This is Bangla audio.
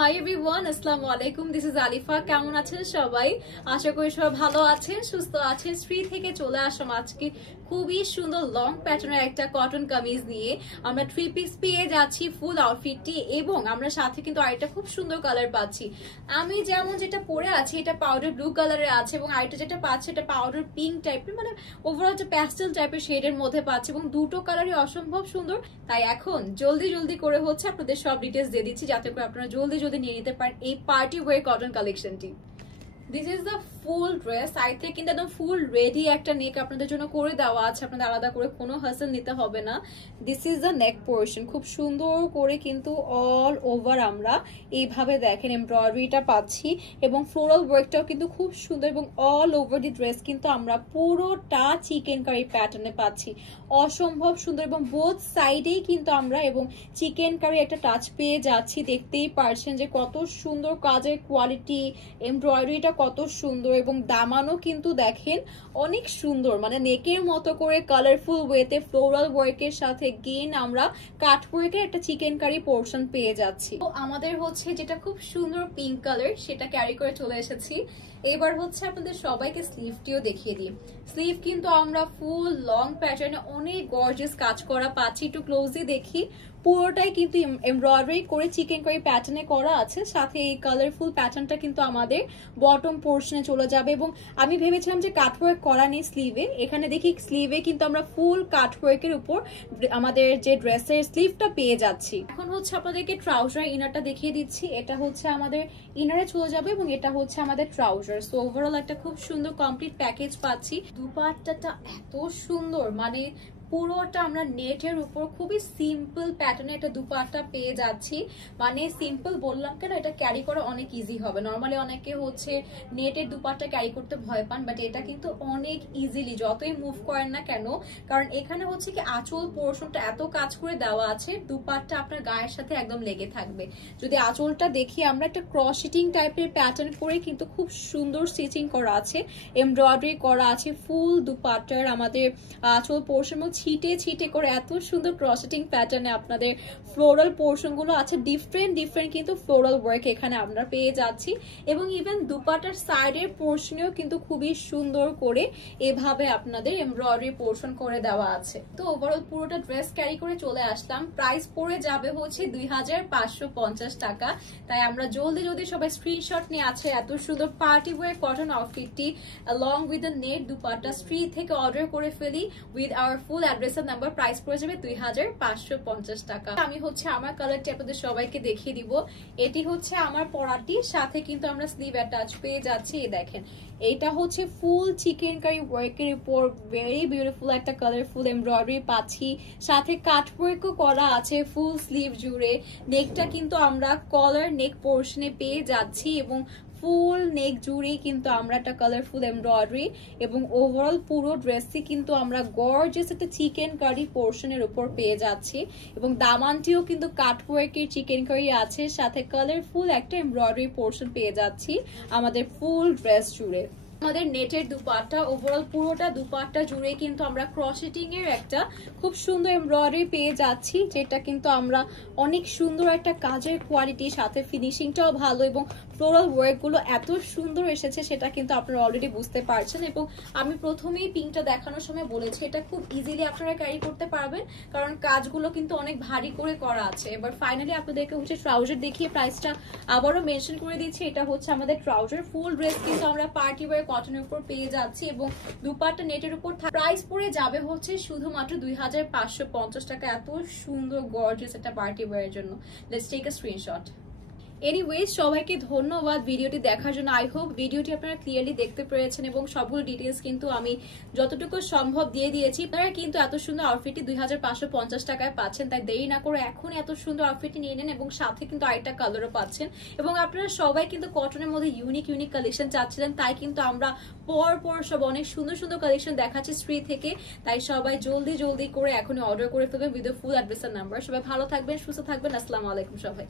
হাই এভরিওয়ান, আসসালামু আলাইকুম। This is Alifa. কেমন আছেন সবাই? আশা করি সবাই ভালো আছেন, সুস্থ আছেন। শ্রী থেকে চলে আসলাম আজকে খুবই সুন্দর লং প্যাটার্নের একটা কটন কামিজ নিয়ে। আমরা 3 পিস পেয়ে যাচ্ছি ফুল আউটফিটটি, এবং আমরা সাথে কিন্তু আরেকটা খুব সুন্দর কালার পাচ্ছি। আমি যেমন যেটা পরে আছি এটা পাউডার ব্লু কালারের আছে, এবং আরেকটা যেটা পাচ্ছি এটা পাউডার পিঙ্ক টাইপের, মানে ওভারঅল একটা প্যাস্টেল টাইপের শেডের মধ্যে পাচ্ছি, এবং দুটো কালারই অসম্ভব সুন্দর। তাই এখন জলদি করে হচ্ছে আপনাদের সব ডিটেলস দিয়ে দিচ্ছি, যাতে করে আপনারা জলদি নিয়ে নিতে পারেন এই পার্টি ওয়্যার কটন কালেকশনটি। This is the full dress. Side থেকে কিন্তু একদম ফুল রেডি একটা নেক আপনাদের জন্য করে দেওয়া আছে, আপনাদের আলাদা করে কোনো হাসেল নিতে হবে না। This is the neck portion, খুব সুন্দর করে কিন্তু অল ওভার আমরা এইভাবে দেখেন এমব্রয়ডারিটা পাচ্ছি, এবং ফ্লোরাল ওয়ার্কটাও কিন্তু খুব সুন্দর, এবং অল ওভার দি ড্রেস কিন্তু আমরা পুরোটা চিকেন কারি প্যাটার্নে পাচ্ছি, অসম্ভব সুন্দর। এবং বোথ সাইডেই কিন্তু আমরা এবং চিকেন কারি একটা টাচ পেয়ে যাচ্ছি। দেখতেই পারছেন যে কত সুন্দর কাজের কোয়ালিটি, এমব্রয়ডারিটা কত সুন্দর, এবং দামানও কিন্তু দেখেন অনেক সুন্দর, মানে নেকের মতো করে কালারফুল ওয়েতে ফ্লোরাল ওয়ার্কের সাথে গেন আমরা কাট ওয়ার্কের একটা চিকেন কারি পোর্শন পেয়ে যাচ্ছি। তো আমাদের হচ্ছে যেটা খুব সুন্দর পিঙ্ক কালার, সেটা ক্যারি করে চলে এসেছি। এবার হচ্ছে আপনাদের সবাইকে স্লিভটিও দেখিয়ে দিই। স্লিভ কিন্তু আমরা ফুল লং প্যাটার্নে অনেক গর্জিয়াস কাজ করা পাচ্ছি। একটু ক্লোজলি দেখি, পুরোটাই কিন্তু এমব্রয়ডারি করে চিকেন কারি প্যাটার্নে করা আছে, সাথে এই কালারফুল প্যাটার্নটা কিন্তু আমাদের বটম পোর্শনে চলে যাবে। এবং আমি ভেবেছিলাম যে কাটওয়ার্ক করা নেই স্লিভে, এখানে দেখি স্লিভে কিন্তু আমরা ফুল কাটওয়ার্কের উপর আমাদের যে ড্রেসের স্লিভটা পেয়ে যাচ্ছি। এখন হচ্ছে আপনাদেরকে ট্রাউজার ইনারটা দেখিয়ে দিচ্ছি। এটা হচ্ছে আমাদের ইনারে চলে যাবে, এবং এটা হচ্ছে আমাদের ট্রাউজার। সো ওভারঅল একটা খুব সুন্দর কমপ্লিট প্যাকেজ পাচ্ছি। দুপাট্টাটা এত সুন্দর, মানে পুরোটা আমরা নেটের উপর খুবই সিম্পল প্যাটার্নে একটা দুপাট্টা পেয়ে যাচ্ছি। মানে সিম্পল বললাম কেন, এটা ক্যারি করা অনেক ইজি হবে। নর্মালি অনেকে হচ্ছে নেটের দুপাট্টা ক্যারি করতে ভয় পান, বাট এটা কিন্তু অনেক ইজিলি যতই মুভ করেন না কেন, কারণ এখানে হচ্ছে কি আঁচল পোর্শনটা এত কাজ করে দেওয়া আছে, দুপাট্টা আপনার গায়ের সাথে একদম লেগে থাকবে। যদি আঁচলটা দেখি আমরা একটা ক্রস স্টিচিং টাইপের প্যাটার্ন করে কিন্তু খুব সুন্দর স্টিচিং করা আছে, এমব্রয়ডারি করা আছে ফুল দুপাট্টার আমাদের আঁচল পোর্শন, ছিটে ছিটে করে এত সুন্দর ক্রসেটিং প্যাটার্নে আপনাদের ফ্লোরাল পোর্শন গুলো আছে। ডিফারেন্ট কিন্তু ফ্লোরাল ওয়ার্ক এখানে আমরা পেয়ে যাচ্ছি, এবং ইভেন দুপাটার সাইডের পোর্শনেও কিন্তু খুবই সুন্দর করে এভাবে আপনাদের এমব্রয়ডারি পোর্শন করে দেওয়া আছে। তো ওভারঅল পুরোটা ড্রেস ক্যারি করে চলে আসলাম। প্রাইস পড়ে যাবে হচ্ছে 2550 টাকা। তাই আমরা জলদি সবাই স্ক্রিনশট নিয়ে আছে এত সুন্দর পার্টি ওয়্যার কটন আউটফিটটি along with the net dupatta স্ত্রী থেকে অর্ডার করে ফেলি উইথ আওয়ার ফুল অ্যাড্রেসের নাম্বার। প্রাইস পড়ে যাবে 2550 টাকা। আমি হচ্ছে আমার কালারটি আপনাদের সবাইকে দেখিয়ে দিব। এটি হচ্ছে আমার পরাটি, সাথে কিন্তু আমরা স্লিভ অ্যাটাচ পেয়ে যাচ্ছি। এই দেখেন, এটা হচ্ছে ফুল চিকেন কারি ওয়ার্কের উপর ভেরি বিউটিফুল একটা কালারফুল এমব্রয়ডারি পাচ্ছি, সাথে কাট ওয়ার্কও করা আছে ফুল স্লিভ জুড়ে। নেকটা কিন্তু আমরা কলার নেক পোর্শনে পেয়ে যাচ্ছি, এবং ফুল নেক জুড়ে কিন্তু আমরা একটা কালারফুল এমব্রয়ডারি, এবং ওভারঅল পুরো ড্রেসটি কিন্তু আমরা গর্জিয়াস একটা চিকেন কারি পোর্শনের উপর পেয়ে যাচ্ছি, এবং দামানটিও কিন্তু কাটওয়ার্কের চিকেন কারি আছে, সাথে কালারফুল একটা এমব্রয়ডারি পোর্শন পেয়ে যাচ্ছি আমাদের ফুল ড্রেস জুড়ে। আমাদের নেটের দুপাট্টা ওভারঅল পুরোটা দুপাট্টা জুড়ে কিন্তু আমরা ক্রসেটিং এর একটা খুব সুন্দর এমব্রয়ডারি পেয়ে যাচ্ছি, যেটা কিন্তু আমরা অনেক সুন্দর একটা কাজের কোয়ালিটি, সাথে ফিনিশিংটাও ভালো, এবং ফ্লোরাল ওয়ার্ক গুলো এত সুন্দর এসেছে সেটা কিন্তু আপনারা অলরেডি বুঝতে পারছেন। এবং আমি প্রথমেই পিঙ্কটা দেখানোর সময় বলেছি এটা খুব ইজিলি আপনারা ক্যারি করতে পারবেন, কারণ কাজগুলো কিন্তু অনেক ভারী করে করা আছে। এবার ফাইনালি আপনাদেরকে হচ্ছে ট্রাউজার দেখিয়ে প্রাইসটা আবারও মেনশন করে দিচ্ছি। এটা হচ্ছে আমাদের ট্রাউজার। ফুল ড্রেস কিন্তু আমরা পার্টি ওয়্যার কটনের উপর পেয়ে যাচ্ছি, এবং দুপাট্টা নেটের উপর। প্রাইস পড়ে যাবে হচ্ছে শুধুমাত্র 2550 টাকা। এত সুন্দর গর্জিয়াস একটা পার্টি ওয়্যারের জন্য। Let's take a screenshot. Anyways, সবাইকে ধন্যবাদ ভিডিওটি দেখার জন্য। আই হোপ ভিডিওটি আপনারা ক্লিয়ারলি দেখতে পেরেছেন, এবং সবগুলো ডিটেলস কিন্তু আমি যতটুকু সম্ভব দিয়ে দিয়েছি। আপনারা কিন্তু এত সুন্দর আউটফিটটি 2550 টাকায় পাচ্ছেন, তাই দেরি না করে এখন এত সুন্দর আউটফিটটি নিয়ে নেন, এবং সাথে কিন্তু আরেকটা কালারও পাচ্ছেন। এবং আপনারা সবাই কিন্তু কটনের মধ্যে ইউনিক কালেকশন চাচ্ছিলেন, তাই কিন্তু আমরা পর সব অনেক সুন্দর কালেকশন দেখাচ্ছি স্ত্রী থেকে। তাই সবাই জলদি করে এখনই অর্ডার করে ফেলবেন উইথ দ্য ফুল অ্যাড্রেস আর নাম্বার। সবাই ভালো থাকবেন, সুস্থ থাকবেন। আসসালামু আলাইকুম সবাই।